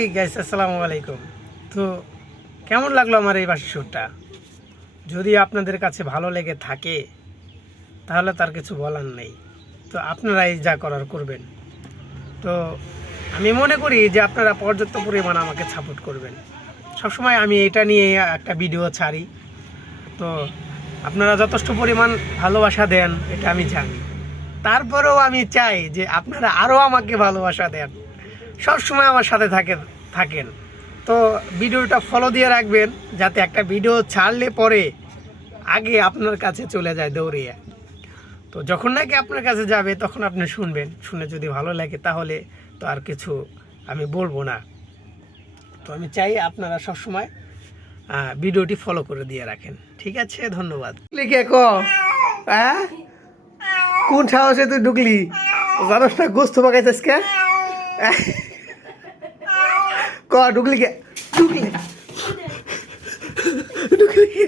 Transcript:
এই গাইস আসসালামু আলাইকুম। তো কেমন লাগলো আমার এই বাঁশির সুরটা? যদি আপনাদের কাছে ভালো লেগে থাকে তাহলে তার কিছু বলার নেই। তো আপনারাই যা করার করবেন। তো আমি মনে করি যে আপনারা পর্যাপ্ত পরিমাণ আমাকে সাপোর্ট করবেন। সবসময় আমি এটা নিয়ে একটা ভিডিও ছাড়ি। তো আপনারা যথেষ্ট পরিমাণ ভালোবাসা দেন এটা আমি জানি। তারপরেও আমি চাই যে আপনারা আরও আমাকে ভালোবাসা দেন, সবসময় আমার সাথে থাকেন। তো ভিডিওটা ফলো দিয়ে রাখবেন যাতে একটা ভিডিও ছাড়লে পরে আগে আপনার কাছে চলে যায় দৌড়িয়ে। তো যখন নাকি আপনার কাছে যাবে তখন আপনি শুনবেন, শুনে যদি ভালো লাগে তাহলে তো আর কিছু আমি বলবো না। তো আমি চাই আপনারা সবসময় ভিডিওটি ফলো করে দিয়ে রাখেন। ঠিক আছে, ধন্যবাদ। লিখে ক হ্যাঁ, কোন সাহসে তুই ঢুকলি? জানোস না গোস্ত পাকাইছিস কে? ক ঢুকলি কে? ঢুকলি ঢুকলি কে?